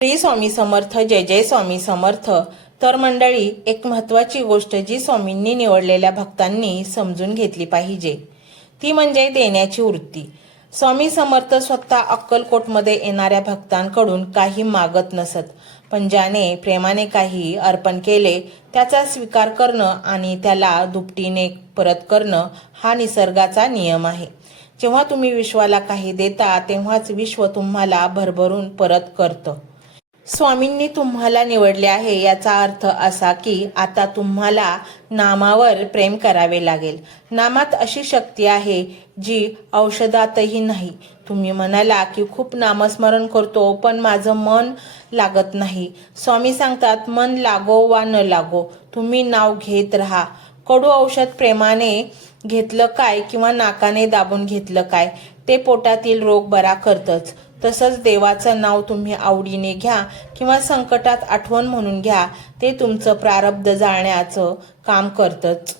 श्री स्वामी समर्थ. जय जय स्वामी समर्थ. तर मंडळी, एक महत्त्वाची गोष्ट जी स्वामींनी निवडलेल्या भक्तांनी समजून घेतली पाहिजे ती म्हणजे देण्याची वृत्ती. स्वामी समर्थ स्वतः अक्कलकोटमध्ये येणाऱ्या भक्तांकडून काही मागत नसत, पण ज्याने प्रेमाने काही अर्पण केले त्याचा स्वीकार करणं आणि त्याला दुपटीने परत करणं हा निसर्गाचा नियम आहे. जेव्हा तुम्ही विश्वाला काही देता तेव्हाच विश्व तुम्हाला भरभरून परत करतं. स्वामींनी तुम्हाला निवडले आहे याचा अर्थ असा की आता तुम्हाला नामावर प्रेम करावे लागेल. नामात अशी शक्ती आहे जी औषधातही नाही. तुम्ही म्हणाला की खूप नामस्मरण करतो पण माझं मन लागत नाही. स्वामी सांगतात, मन लागो वा न लागो तुम्ही नाव घेत राहा. कडू औषध प्रेमाने घेतलं काय किंवा नाकाने दाबून घेतलं काय ते पोटातील रोग बरा करतंच. तसंच देवाचं नाव तुम्ही आवडीने घ्या किंवा संकटात आठवण म्हणून घ्या, ते तुमचं प्रारब्ध जाळण्याचं काम करतंच.